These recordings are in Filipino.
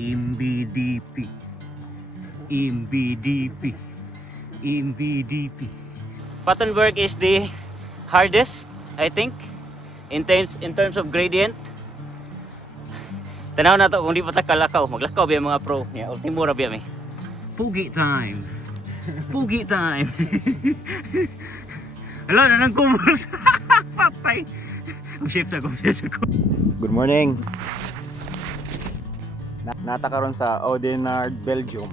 MBDP. MBDP. MBDP. Pattenberg is the hardest, I think, in terms of gradient. Tanaw na to kung di pa ta kalakaw, maglakaw biya mga pro. Yeah, ultimo ra biya mi. Pugi time. Pugi time. Hello, na nang kumos. Patay. Shift ako. Good morning. Nata karon sa Oudenaarde, Belgium.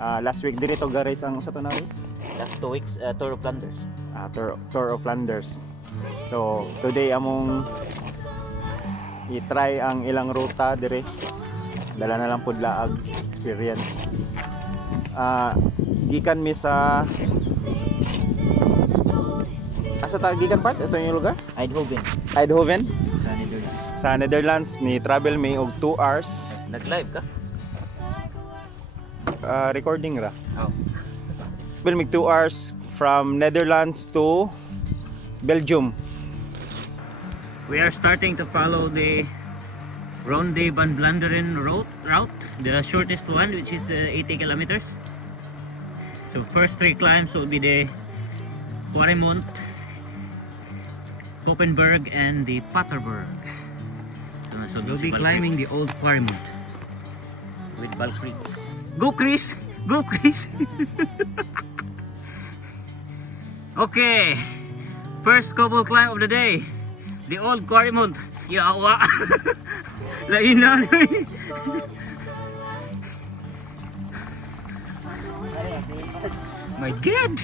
Last week dito garis ang sa to na race. Last 2 weeks, Tour of Flanders. Tour of Flanders. So today among i-try ang ilang ruta dire. Dala na lang pud laag experience. Gikan mi sa asa ta gikan parts ito yung lugar? Eindhoven. Sa Netherlands ni travel may og 2 hours. Nag-live ka? Recording ra. Oh. Travel mig 2 hours from Netherlands to Belgium. We are starting to follow the Ronde van Vlaanderen route, the shortest one, which is 80 kilometers. So first 3 climbs will be the Quaremont, Koppenberg, and the Paterberg. So we'll be climbing the old Quaremont with Valkyries. Go Chris! Go Chris! Okay, first cobble climb of the day, the old Quaremont. Yawa! Lain na. My God!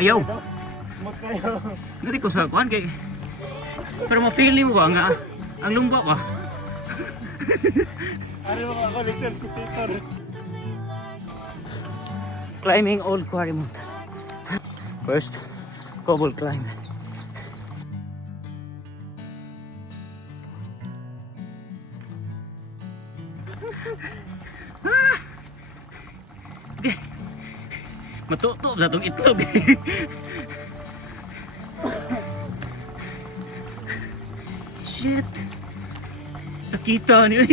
Ayaw! Ngari ko sa kuhan kay... Pero ma-feel mo ba nga? Ang lumba ba? Climbing old Quaremont. First cobble climb. Matutup na itong itlog. Shit. Sakita niyo.